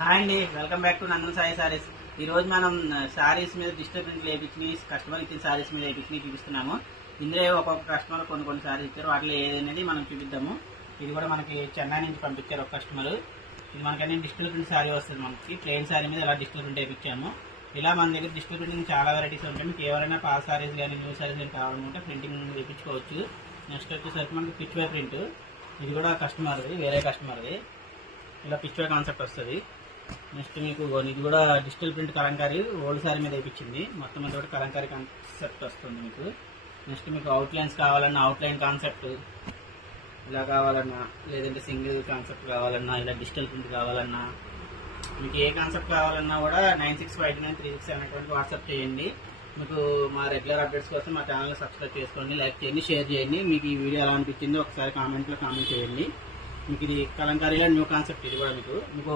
Hi అండి, welcome back to Nandan Sai saris. ఈ రోజు మనం సారీస్ మీద డిజిటల్ ప్రింట్ వేయించి కస్టమర్ ఇచ్చిన సారీస్ మీద వేయించి చూపిస్తున్నాము. ఇందులో ఒక్కొక్క కస్టమర్ కొన్ని సారీస్ ఇచ్చారు, వాటిలో ఏదనేది మనం చూపిద్దాము. ఇది కూడా మనకి చెన్నై నుంచి పంపించారు ఒక కస్టమర్. ఇది మనకన్నీ డిజిటల్ ప్రింట్ సారీ వస్తుంది. మనకి ప్లెయిన్ సారీ మీద ఇలా డిజిటల్ ప్రింట్ వేయించాము. ఇలా మన దగ్గర డిజిటల్ ప్రింటింగ్ చాలా వెరైటీస్ ఉంటాయి. మీకు ఎవరైనా పాత సారీస్ కానీ న్యూ సారీస్ కానీ కావాలనుకుంటే ప్రింటింగ్ వేయించుకోవచ్చు. నెక్స్ట్ వచ్చేసరికి మనకి పిచ్ వై ప్రింట్. ఇది కూడా కస్టమర్ది, వేరే కస్టమర్ది. ఇలా పిచ్ వై కాన్సెప్ట్ వస్తుంది. నెక్స్ట్ మీకు ఇది కూడా digital print Kalamkari old sorry మీద వేయించింది. మొత్తం అంతా కూడా కలంకారీ కాన్సెప్ట్ వస్తుంది మీకు. నెక్స్ట్ మీకు అవుట్లైన్స్ కావాలన్నా అవుట్లైన్ కాన్సెప్ట్ ఇలా కావాలన్నా, లేదంటే సింగిల్ కాన్సెప్ట్ కావాలన్నా, ఇలా డిజిటల్ ప్రింట్ కావాలన్నా, మీకు ఏ కాన్సెప్ట్ కావాలన్నా కూడా 965936 అనేటువంటి వాట్సాప్ చేయండి. మీకు మా రెగ్యులర్ అప్డేట్స్ కోసం మా ఛానల్ని సబ్స్క్రైబ్ చేసుకోండి, లైక్ చేయండి, షేర్ చేయండి. మీకు ఈ వీడియో ఎలా అనిపించిందో ఒకసారి కామెంట్లో కామెంట్ చేయండి. మీకు ఇది కలంకారీలో న్యూ కాన్సెప్ట్. ఇది కూడా మీకు